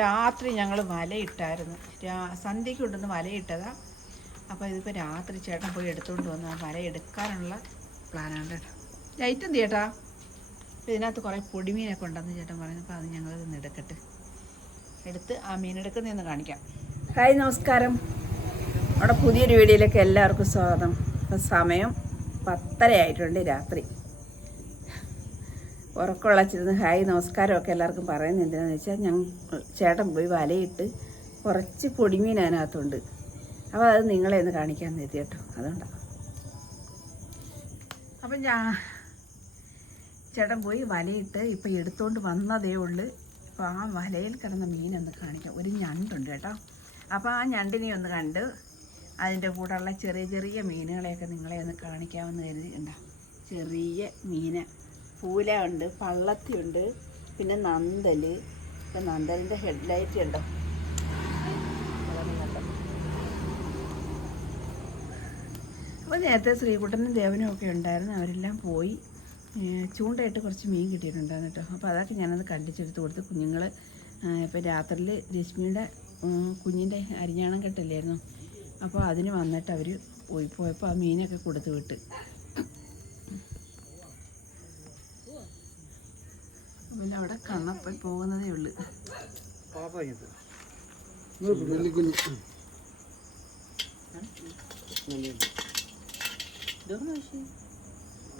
രാത്രി ഞങ്ങൾ വലയിട്ടായിരുന്നു. രാ സന്ധ്യയ്ക്ക് കൊണ്ടുവന്ന് വലയിട്ടതാ. അപ്പോൾ ഇതിപ്പോൾ രാത്രി ചേട്ടൻ പോയി എടുത്തുകൊണ്ട് വന്ന് ആ വല എടുക്കാനുള്ള പ്ലാനാണ് കേട്ടോ. ലൈറ്റ് എന്ത് ചേട്ടാ? ഇതിനകത്ത് കുറേ പൊടിമീനൊക്കെ ഉണ്ടെന്ന് ചേട്ടൻ പറഞ്ഞു അപ്പോൾ അത് ഞങ്ങൾ ഇന്ന് എടുക്കട്ടെ. എടുത്ത് ആ മീനെടുക്കുന്നതെന്ന് കാണിക്കാം. ഹായ് നമസ്കാരം. നമ്മുടെ പുതിയൊരു വീഡിയോയിലേക്ക് എല്ലാവർക്കും സ്വാഗതം. സമയം പത്തര ആയിട്ടുണ്ട് രാത്രി. ഉറക്കമുള്ളച്ചിരുന്ന് ഹായ് നമസ്കാരമൊക്കെ എല്ലാവർക്കും പറയുന്നത് എന്തിനാന്ന് വെച്ചാൽ ഞങ്ങൾ ചേട്ടൻ പോയി വലയിട്ട് കുറച്ച് പൊടിമീൻ അതിനകത്തുണ്ട്. അപ്പോൾ അത് നിങ്ങളെ ഒന്ന് കാണിക്കാൻ എത്തി കേട്ടോ. അതുകൊണ്ടാണ് അപ്പം ഞാൻ ചേട്ടൻ പോയി വലയിട്ട് ഇപ്പം എടുത്തുകൊണ്ട് വന്നതേ ഉള്ളു. അപ്പോൾ ആ വലയിൽ കിടന്ന മീനൊന്ന് കാണിക്കാം. ഒരു ഞണ്ടുണ്ട് കേട്ടോ. അപ്പോൾ ആ ഞണ്ടിനെ ഒന്ന് കണ്ട് അതിന്റെ കൂടെയുള്ള ചെറിയ ചെറിയ മീനുകളെയൊക്കെ നിങ്ങളെ ഒന്ന് കാണിക്കാമെന്ന് കരുതി. ഉണ്ടോ ചെറിയ മീന്. പൂല ഉണ്ട് പള്ളത്തിയുണ്ട് പിന്നെ നന്തൽ ഇപ്പം നന്തലിന്റെ ഹെഡ്ലൈറ്റ് ഉണ്ടോ അപ്പോൾ നേരത്തെ ശ്രീകുട്ടനും ദേവനും ഒക്കെ ഉണ്ടായിരുന്നു. അവരെല്ലാം പോയി. ചൂണ്ടയിട്ട് കുറച്ച് മീൻ കിട്ടിയിട്ടുണ്ടായിരുന്നു കേട്ടോ. അപ്പോൾ അതൊക്കെ ഞാനത് കണ്ടിച്ചെടുത്ത് കൊടുത്ത് കുഞ്ഞുങ്ങൾ ഇപ്പോൾ രാത്രിയിൽ രശ്മിയുടെ കുഞ്ഞിന്റെ അരിഞ്ഞാണം കെട്ടില്ലായിരുന്നു. അപ്പോൾ അതിന് വന്നിട്ട് അവർ പോയി പോയപ്പോൾ ആ മീനൊക്കെ കൊടുത്ത് വിട്ട്. പിന്നെ അവിടെ കണ്ണപ്പൻ പോകുന്നതേ ഉള്ളു.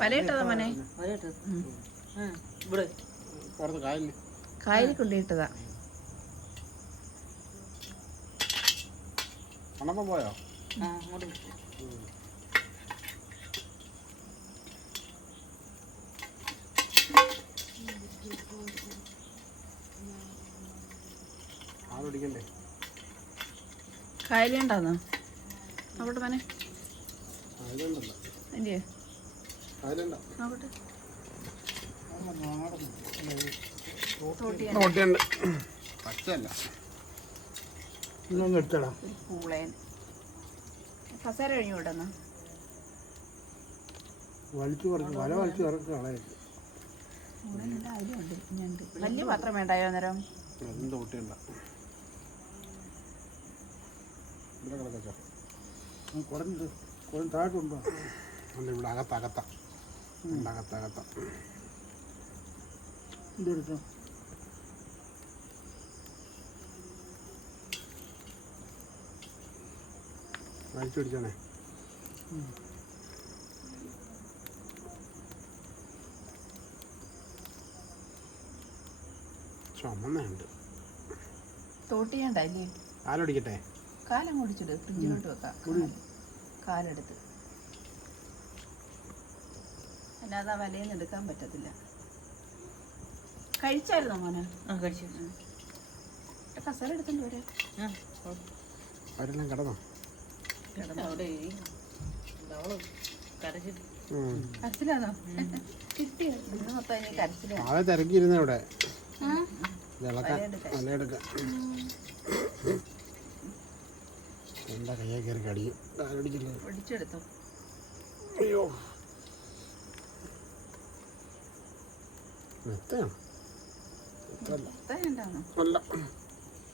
പലയിട്ടതാ മോനെ? ഉം. കായലിൽ കൊണ്ടിട്ടതാ പോയോ? ആളൊടിക്കണ്ടേ കായലുണ്ടാന്നോ മോനെ അതിലുണ്ടല്ലോ അല്ലേ പച്ചയല്ല. ഇന്നൊന്ന് എടുത്തടാ. ഒരു പൂളയൻ. കസേര കഴിഞ്ഞു വിടുന്നു വലിച്ചു പറിച്ച് വല വലിച്ചു ഇറക്കി കളയരുത്. വലിയ പാത്രം വേണ്ടായോ അന്നേരം? ഇവിടെ കിടക്കച്ചോ കുറഞ്ഞത് കുറഞ്ഞ താഴോട്ടുണ്ടോ അല്ല ഇവിടെ അകത്ത അകത്ത. ഇവിടെ അകത്ത അകത്ത. ഇതെടുത്തോ വലിച്ചു പിടിച്ചാണേ. ചുമന്നുണ്ട്. തോട്ടിയാണ്ടല്ലേ ആലൊടിക്കട്ടെ കാലം കുടിച്ചിട്ട് ഫ്രിഡ്ജിലോട്ട് വെക്കാം. കാൽ. കാലെടുത്ത്. അല്ലാതെ ആ വലയിൽ നിന്ന് എടുക്കാൻ പറ്റത്തില്ല. കഴിച്ചായിരുന്നോ മോനെ? ആ, കസേര എടുത്തോണ്ട് വരാ. അവരെല്ലാം കിടന്നോ. കരച്ചിലാണോ? കിട്ടിയോ? ഇന്ന് മൊത്തം ഇനി കരച്ചിലാ ആളെ തിരക്കിയിരുന്ന ഇവിടെ ഇളക്കാൻ വലയെടുക്കാൻ. വലയെടുക്കാൻ എന്താ കയ്യെ കയറി കടിയും. അയ്യോ. മെത്തയാണ്? അല്ല.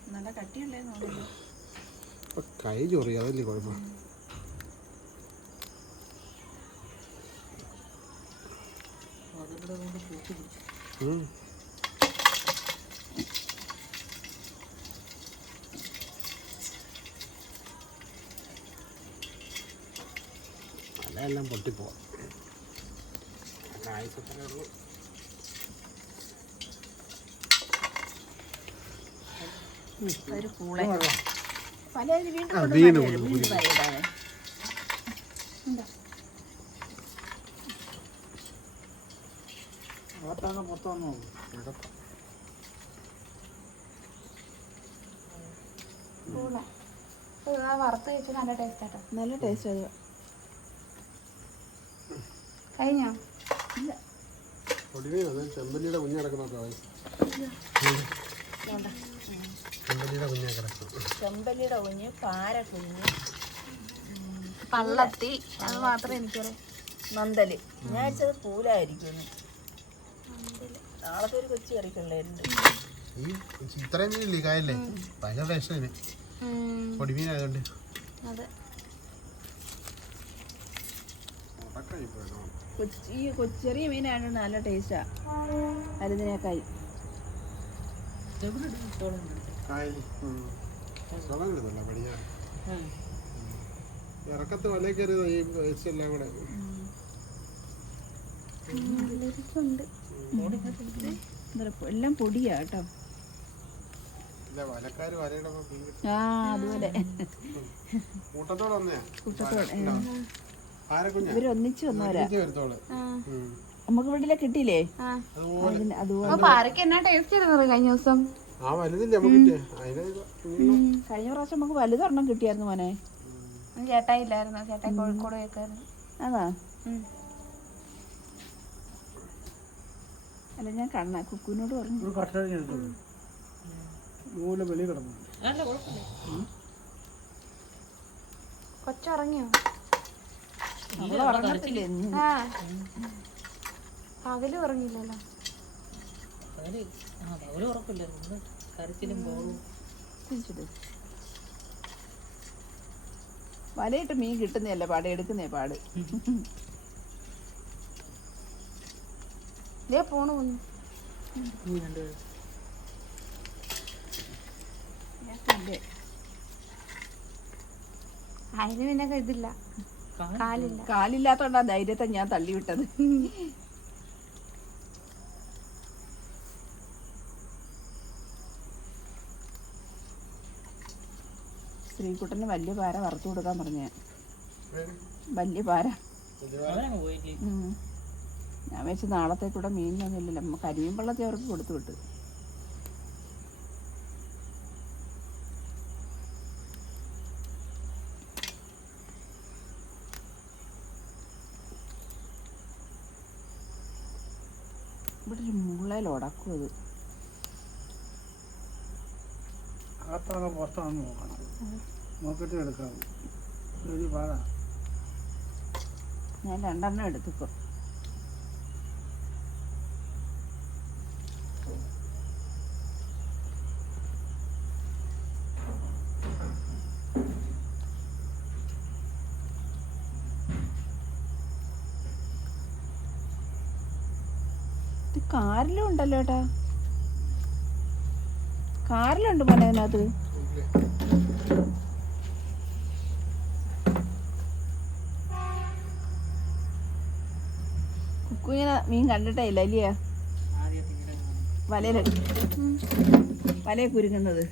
നല്ല കട്ടിയുള്ളേ കൈ ചൊറി അതല്ലേ കുഴപ്പം? ഉം. വലയെല്ലാം പൊട്ടിപ്പോവാം. ആയുസത്രേ ഉള്ളൂ. ഒരു കൂളെ. പല വീണ്ടും വീണ്ടും? അകത്താണോ പുറത്താണോ വറുത്ത് നല്ല ടേസ്റ്റ് ആട്ടോ. നല്ല ടേസ്റ്റ് അത് കഴിഞ്ഞോ? ചെമ്പല്ലിയുടെ കുഞ്ഞ് ചെമ്പല്ലിയുടെ കുഞ്ഞാ ചെമ്പല്ലിയുടെ കുഞ്ഞ് പാര കുഞ്ഞ്. പള്ളത്തി. അത് മാത്രമേ എനിക്കറിയാം. നന്തൽ ഞാൻ വെച്ചത് പൂലായിരിക്കും. നാളത്തെ ഒരു കൊച്ചു കറിക്കുള്ളായിരുന്നു. ഇത്രയും മീനില്ലേ കായല്ലേ? ഭയങ്കര അതെ. കൊച്ചി ഈ ചെറിയ മീനാണ് നല്ല ടേസ്റ്റാ അരുതിനേക്കായി. ഇറക്കത്ത് വല കയറിയത് ഈ എല്ലാം കൂടെ. എല്ലാം പൊടിയാ കേട്ടോ. ആ അതുപോലെ. കൂട്ടത്തോടെ കൂട്ടത്തോടെ ഇവരൊന്നിച്ച് വന്നവരാ. നമുക്ക് ഇവിടെ കിട്ടിയില്ലേ? പാരക്ക് എന്നാ ടേസ്റ്റ് കഴിഞ്ഞ ദിവസം? കഴിഞ്ഞ പ്രാവശ്യം നമുക്ക് വലുതൊരെണ്ണം കിട്ടിയായിരുന്നു മോനെ. ചേട്ടായി ഇല്ലായിരുന്നു ചേട്ടായി കോഴിക്കോട് പോയേക്കായിരുന്നു. അതാ അല്ല ഞാൻ കണ്ണ. കുക്കുവിനോട് പറഞ്ഞു. വെളിയിൽ കിടന്നു. കൊച്ചുറങ്ങിയോ? അവൾ ഉറങ്ങില്ലല്ലോ പകൽ ആ പകൽ ഉറങ്ങില്ലല്ലോ തിരിച്ചിട്. വലയിട്ട് മീൻ കിട്ടുന്നതല്ല പാട്? എടുക്കുന്നേ പാട്. ഇതേ പോണു വന്നു? അതിന് പിന്നെ ഇതില്ല. കാലില്ല. കാലില്ലാത്തോണ്ടാ ധൈര്യത്തെ ഞാൻ തള്ളിവിട്ടത്. ശ്രീകുട്ടന് വലിയ പാര വറുത്തു കൊടുക്കാൻ പറഞ്ഞ. വലിയ പാര. ഞാൻ വെച്ച് നാളത്തേക്കൂടെ മീനൊന്നുമില്ലല്ലോ നമുക്ക് കരിമീൻ വെള്ളത്തെ അവർക്ക് കൊടുത്തു വിട്ട് ഇവിടെ മുള്ളയിൽ ഉടക്കും അത് അകത്താണോ പുറത്താണോ നോക്കണം. നോക്കിയിട്ട് എടുക്കാം. ഒരു പാടാ. ഞാൻ രണ്ടെണ്ണം എടുത്തിപ്പോ കാറിലും ഉണ്ടല്ലോ ഏട്ടാ. കാറിലുണ്ട് മോനെ അതിനകത്ത്. കുക്കുവിനെ മീൻ കണ്ടിട്ടേ ഇല്ല അല്ലയോ വലയില. വലയെ കുരുങ്ങുന്നത്.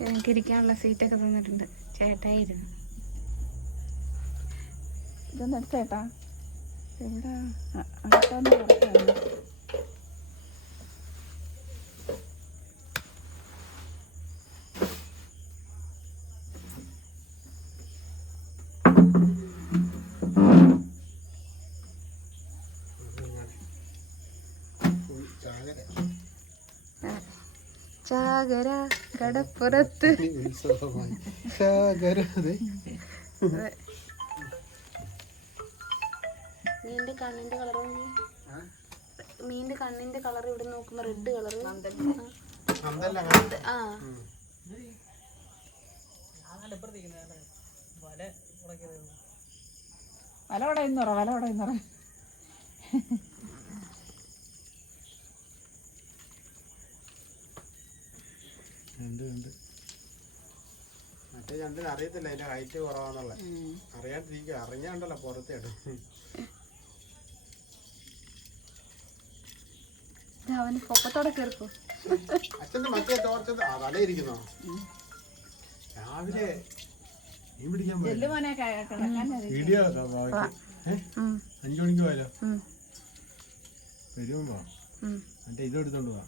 ഞങ്ങൾക്ക് ഇരിക്കാനുള്ള സീറ്റൊക്കെ തന്നിട്ടുണ്ട്. ചേട്ടായിരുന്നു ഇതൊന്നെടുത്തേട്ടാ എവിടാ അ- അകത്താന്ന് പുറത്താണ് ചാകര കടപ്പുറത്ത്. ചാകര അതെ കണ്ണിന്റെ കണ്ണിന്റെ കളർ മീന്റെ കണ്ണിന്റെ കളർ ഇവിടെ നോക്കുമ്പോൾ റെഡ് കളർ ആ. വല ഉടയുന്നറ വല ഉടയുന്നറ ഉണ്ട് ഉണ്ട്. മറ്റേ രണ്ടിനറിയത്തില്ല അതിന്റെ ഹൈറ്റ് കുറവാന്നുള്ളത്. അറിയാണ്ടിരിക്കുക അറിഞ്ഞാണ്ടല്ലോ പുറത്തേട്ട് അവന് പൊക്കത്തോടെ കയറിപ്പോ അച്ഛന്റെ മറ്റേ തോർച്ചത് ആ തലയിരിക്കുന്നോ രാവിലെ വീഡിയോ അഞ്ചു മണിക്ക് പോയാലോ. വരുമ്പോ. മറ്റേ ഇത് എടുത്തോണ്ട് പോവാ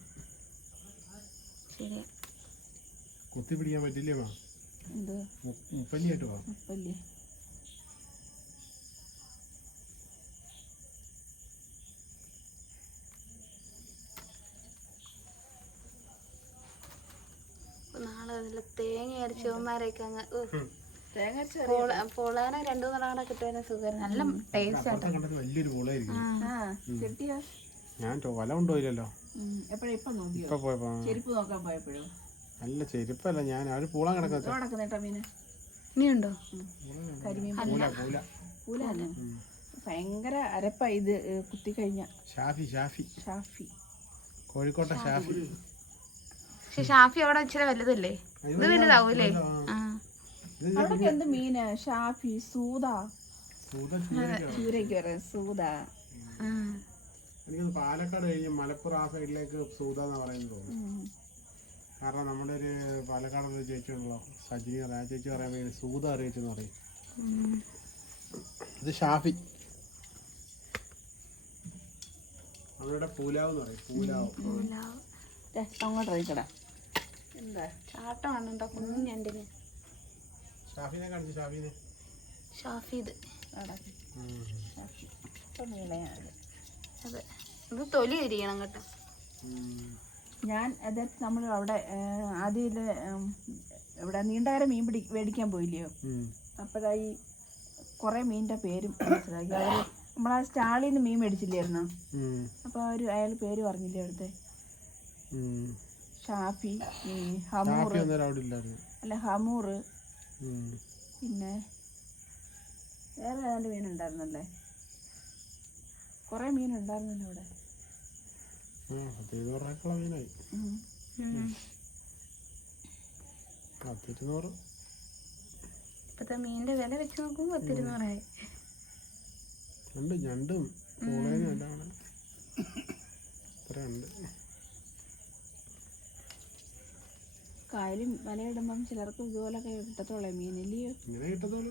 കുത്തി പിടിക്കാൻ പറ്റില്ലേ മാ എന്ത് മുപ്പല്ലിയായിട്ട് പോവാം വലിയ അപ്പൊ നാളെ നല്ല തേങ്ങ അരച്ച് അവന്മാരെയൊക്കെ അങ്ങ് പൊളാനെ രണ്ടു മൂന്നെണ്ണം കിട്ടുന്ന സുഖം. നല്ല ടേസ്റ്റ് ആട്ടോ. വലിയൊരു പോളായിരിക്കും. ആ. ഞാൻ വല കൊണ്ടുപോയില്ലല്ലോ. ഇപ്പൊ പോയപ്പോ നല്ല ചെരുപ്പല്ല ഞാൻ അവർ പൂള കിടക്കുന്ന ഇനിയുണ്ടോ ഭയങ്കര അരപ്പ ഇത് കുത്തി കഴിഞ്ഞ. ഷാഫി ഷാഫി. ഷാഫി. കോഴിക്കോട്ടെ ഷാഫി. പക്ഷെ ഷാഫി അവിടെ ഇച്ചിരി വലുതല്ലേ? ഇത് വലുതാവൂലേ അവിടെ എന്ത് മീന്? ഷാഫി സൂത. ചൂരയ്ക്കോ? പറയാം. പാലക്കാട് കഴിഞ്ഞ് മലപ്പുറം ആ സൈഡിലേക്ക് സൂത എന്ന് പറയുന്നത് കാരണം നമ്മുടെ ഒരു പാലക്കാട് ഒരു ചേച്ചി ഉണ്ടല്ലോ സജിനി അറിയാം ആ ചേച്ചി പറയാൻ വേണ്ടി സൂത അറിയിച്ചെന്ന് പറയും. ഇത് ഷാഫി. അവരുടെ പൂലാവ് എന്ന് പറയും പൂലാവ്. അങ്ങോട്ട് എന്താ? ചാട്ടമാണ് ഷാഫിനെ കാണിച്ചു ഷാഫിനെ. അതെ. ഇത് തൊലി കേട്ടോ. ഞാൻ അതായത് നമ്മൾ അവിടെ ആദ്യം ഇവിടെ നീണ്ടകര മീൻ പിടി മേടിക്കാൻ പോയില്ലയോ? അപ്പോഴായി കുറേ മീനിന്റെ പേരും മനസ്സിലാക്കി അവർ നമ്മളാ സ്റ്റാളിൽ നിന്ന് മീൻ മേടിച്ചില്ലായിരുന്നോ? അപ്പോൾ ഒരു അയാൾ പേര് പറഞ്ഞില്ലേ അവിടുത്തെ? ഷാഫി ഹമൂർ അല്ല ഹമൂർ പിന്നെ വേറെ ഏതാണ്ട് മീനുണ്ടായിരുന്നല്ലേ കുറേ മീനുണ്ടായിരുന്നല്ലോ പത്തിരുന്നൂറേക്കുള്ള മീനായി. പത്തിരുന്നൂറ്. ഇപ്പത്തെ മീനിന്റെ വില വെച്ച് നോക്കുമ്പോ പത്തിരുന്നൂറായി. രണ്ടും ഞണ്ടും കൂടെ ഇത്രയുണ്ട് കായലും വലയിടുമ്പം ചിലർക്ക് ഇതുപോലൊക്കെ കിട്ടത്തുള്ളൂ മീനില്ലയോ ഇങ്ങനെ കിട്ടത്തോളൂ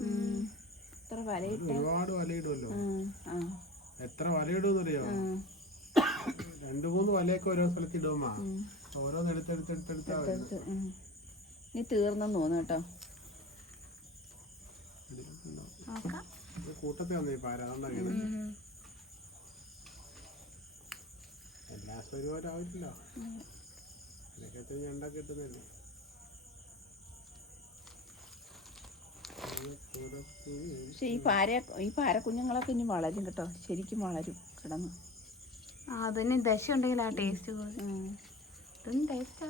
ഇത്ര വലയിട്ട്. ഒരുപാട് വലയിടുമല്ലോ എത്ര വലയിടുമെന്നറിയോ? രണ്ടു മൂന്ന് വലയൊക്കെ ഓരോ സ്ഥലത്ത് ഇടുമ്പോ ഉം. ഓരോന്ന് എടുത്തെടുത്തെടുത്തെടുത്താ എടുത്ത് ഉം. ഇനി തീർന്നെന്ന് തോന്നു കേട്ടോ. കൂട്ടത്തിൽ വന്നേ പാര. എല്ലാ ആവില്ല ഇതിനകത്ത് ഉണ്ടാക്കി കിട്ടുന്നില്ല പക്ഷെ ഈ പാര ഈ പാര കുഞ്ഞുങ്ങളൊക്കെ ഇനി വളരും കേട്ടോ. ശരിക്കും വളരും കിടന്ന്. ആ, അതിന് ദശ ഉണ്ടെങ്കിൽ ആ ടേസ്റ്റ് പോലും. ഇതും ടേസ്റ്റാ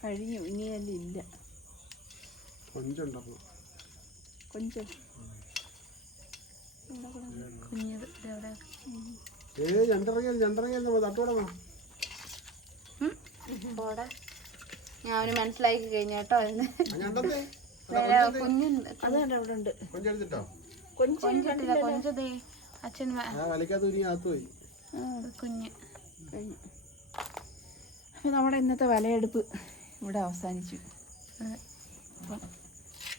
കഴിഞ്ഞു. ഇനി അല്ല ഇല്ല. കൊഞ്ചുണ്ടോ കൊഞ്ച്. കുഞ്ഞത് ഇതെവിടെ ഏ ഞണ്ടിറങ്ങിയത് തട്ടോടണോ പോടെ. ഞാൻ അവന് മനസ്സിലാക്കി കഴിഞ്ഞു കേട്ടോ അതിന് കൊഞ്ചിട്ടില്ല കൊഞ്ചതേ അച്ഛൻ കുഞ്ഞ് നമ്മുടെ ഇന്നത്തെ വലയെടുപ്പ് ഇവിടെ അവസാനിച്ചു. അപ്പം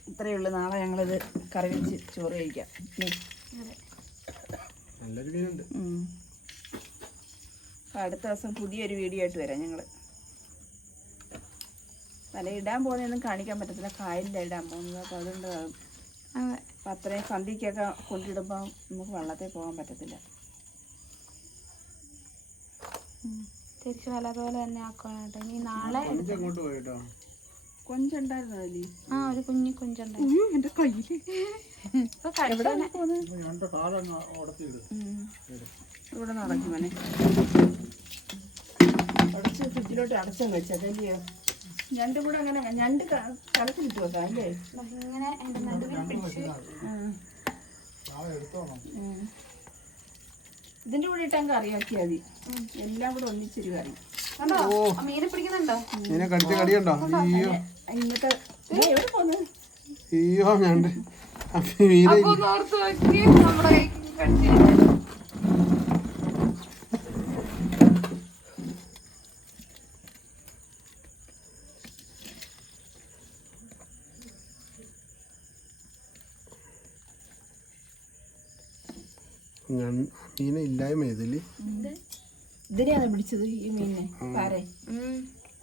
ഇത്രയേ ഉള്ളൂ. നാളെ ഞങ്ങളിത് കറി വെച്ച് ചോറ് കഴിക്കാം. അടുത്ത ദിവസം പുതിയൊരു വീഡിയോ ആയിട്ട് വരാം ഞങ്ങൾ വല ഇടാൻ പോകുന്നതൊന്നും കാണിക്കാൻ പറ്റത്തില്ല കായലിലാണ് ഇടാൻ പോകുന്നത് അപ്പോൾ അതുകൊണ്ട് അതെ അപ്പം അത്രയും സന്ധ്യയ്ക്കൊക്കെ കൊണ്ടിടുമ്പോൾ നമുക്ക് വള്ളത്തിൽ പോകാൻ പറ്റത്തില്ല തിരിച്ച് വല്ലാത്ത പോലെ തന്നെ ആക്കണം കേട്ടോ ഇനി നാളെ കൊഞ്ച് അങ്ങോട്ട് പോയി കേട്ടോ കൊഞ്ചുണ്ടായിരുന്നു ആ ഒരു കുഞ്ഞു ഇവിടെ നടക്കും മോനെ അടച്ച് ഫ്രിഡ്ജിലോട്ട് അടച്ചങ്ങ് വെച്ചതല്ലയോ ഞണ്ട് കൂടെ അങ്ങനെ ഞണ്ട് കലക്കി വെക്കാം അല്ലേ? ഇങ്ങനെ നടുവിൽ പിടിച്ച്. കൂടെ ഇട്ടങ്ങ് കറിയാക്കിയാൽ മതി. എല്ലാം കൂടെ ഒന്നിച്ചൊരു കറി. കണ്ടോ? ആ മീനെ പിടിക്കുന്നുണ്ടോ? മീനെ കടിച്ച കടിയുണ്ടോ? അയ്യോ. ഇന്നത്തെ എവിടെ പോന്നു? അയ്യോ ഞണ്ട് മീനെ ഓർത്ത് നോക്കി. നമ്മുടെ കടിച്ച് ഞണ്ട് മീനെ ഇല്ലായ്മ ഇതിൽ ഇതിനെയാണ് പിടിച്ചത് ഈ മീനിനെ? പാരെ.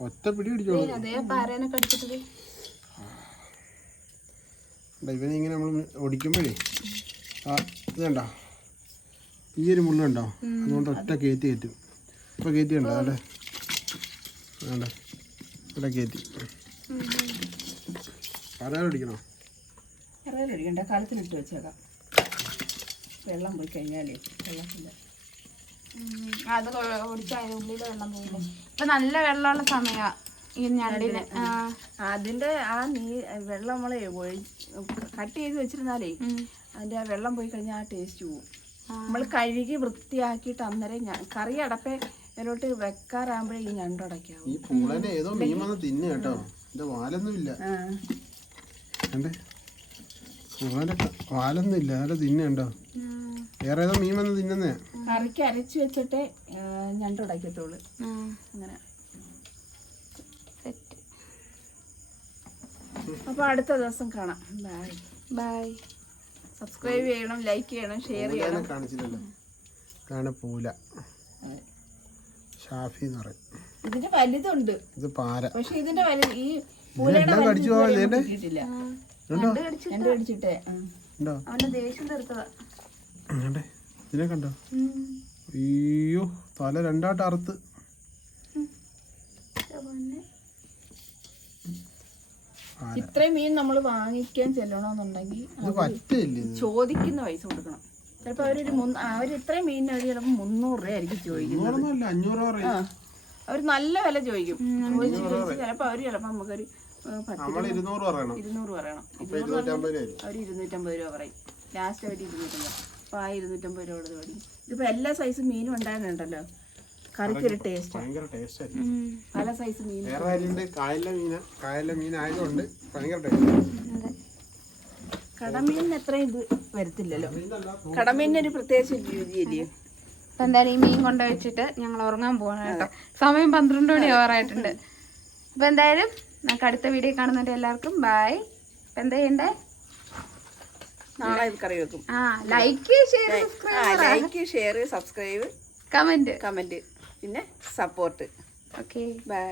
ഒറ്റ പിടി പിടിച്ചോളൂ അതേ പാരേനെ കടിച്ചിട്ട് ഇവനെ ഇങ്ങനെ നമ്മൾ ഓടിക്കുമ്പോഴേ ആ ഇത് കണ്ടോ? ഈ ഒരു മുള്ള ഉണ്ടോ അതുകൊണ്ട് ഒറ്റ കയറ്റി കയറ്റും. ഇപ്പൊ കയറ്റി ഉണ്ടോ അല്ലേ? വേണ്ട ഇവിടെ കയറ്റി. പറയാൻ ഒടിക്കണോ കറിയിലൊഴിക്കണ്ട കാലത്തിനിട്ട് വെച്ചേക്കാം. വെള്ളം പോയി കഴിഞ്ഞാലേ വെള്ളത്തിന്റെ. അത് ഓടിച്ചാൽ ഉള്ളിൽ വെള്ളം പോയില്ലേ ഇപ്പൊ നല്ല വെള്ളമുള്ള സമയാ ഈ ഞണ്ടിന് ആ. അതിന്റെ ആ നീ വെള്ളം നമ്മളെ കട്ട് ചെയ്ത് വെച്ചിരുന്നാലേ. അതിന്റെ ആ വെള്ളം പോയി കഴിഞ്ഞാൽ ആ ടേസ്റ്റ് പോവും. നമ്മൾ കഴുകി വൃത്തിയാക്കിയിട്ട് അന്നേരം ഞാൻ കറി അടപ്പേ ഇതിലോട്ട് വെക്കാറാകുമ്പോഴേ ഈ ഞണ്ടടയ്ക്കാവും ഈ പൂളനെ ഏതോ മീൻ വന്ന് തിന്നു കേട്ടോ തിന്നുണ്ടോ. വേറെ ഏതോ മീൻ വന്ന് തിന്നുന്നേ. കറിക്ക് അരച്ച് വെച്ചിട്ട് ഞാൻ ഞണ്ടടയ്ക്കത്തുള്ളൂ അങ്ങനെ. സെറ്റ്. അപ്പോൾ അടുത്ത ദിവസം കാണാം. ബൈ ബൈ സബ്സ്ക്രൈബ് ചെയ്യണം ലൈക്ക് ചെയ്യണം ഷെയർ ചെയ്യണം. കാണിച്ചില്ലല്ലോ. ഇതാണ് പൂല. ഷാഫി എന്ന് പറയും. ഇതിന്റെ വലുതുണ്ട്. ഇത് പാര. പക്ഷെ ഇതിന്റെ വലുത് ഈ പൂലയുടെ കടിച്ചു പോവാൻ കടിച്ചിട്ടേ? അവന്റെ ദേഷ്യം തീർത്തതാ. കണ്ടേ ഇതിനെ കണ്ടോ? അയ്യോ തല രണ്ടായിട്ട് അറുത്ത്. ഇത്രയും മീൻ നമ്മൾ വാങ്ങിക്കാൻ ചെല്ലണമെന്നുണ്ടെങ്കിൽ ഇത് പറ്റില്ല ചോദിക്കുന്ന പൈസ കൊടുക്കണം. ചിലപ്പോ അവരൊരു അവർ അവർ ഇത്രയും മീനിന് അവർ ചിലപ്പോൾ മുന്നൂറ് രൂപ ആയിരിക്കും ചോദിക്കുന്നത്. അവർ അവർ നല്ല വില ചോദിക്കും. ചിലപ്പോ അവർ ചിലപ്പോ നമുക്കൊരു ഇരുന്നൂറ് പറയണം. ഇരുന്നൂറ് പറയണം. അവർ ഇരുന്നൂറ്റമ്പത് രൂപ പറയും. ലാസ്റ്റ് അവർ ഇരുന്നൂറ്റമ്പത്. അപ്പോൾ ആ ഇരുന്നൂറ്റമ്പത് രൂപ കൊടുത്ത് മേടിക്കും ഇതിപ്പോൾ എല്ലാ സൈസ് മീനും ഉണ്ടായിരുന്നുണ്ടല്ലോ. കറിക്കൊരു ടേസ്റ്റ് ഭയങ്കര ടേസ്റ്റ് ആയിരിക്കും പല സൈസ് മീൻ വേറെ ആര്യന്റെ കായലിലെ മീന കായലിലെ മീൻ ആയതുകൊണ്ട് ഭയങ്കര ടേസ്റ്റ് കടമീനിന് അത്രയും ഇത് വരത്തില്ലല്ലോ. കടമീനിന് ഒരു പ്രത്യേകിച്ച് രുചിയില്ലേ അപ്പൊ എന്തായാലും ഈ മീൻ കൊണ്ട് വെച്ചിട്ട് ഞങ്ങൾ ഉറങ്ങാൻ പോകണം കേട്ടോ. സമയം പന്ത്രണ്ട് മണി ഓവറായിട്ടുണ്ട്. അപ്പൊ എന്തായാലും നമുക്ക് അടുത്ത വീഡിയോ കാണുന്നുണ്ട് എല്ലാവർക്കും ബായ് അപ്പൊ എന്താ ചെയ്യണ്ടേ? നാളെ കറി വെക്കും. ആ ലൈക്ക് ഷെയർ ആ like share subscribe comment comment പിന്നെ സപ്പോർട്ട് ഓക്കെ ബൈ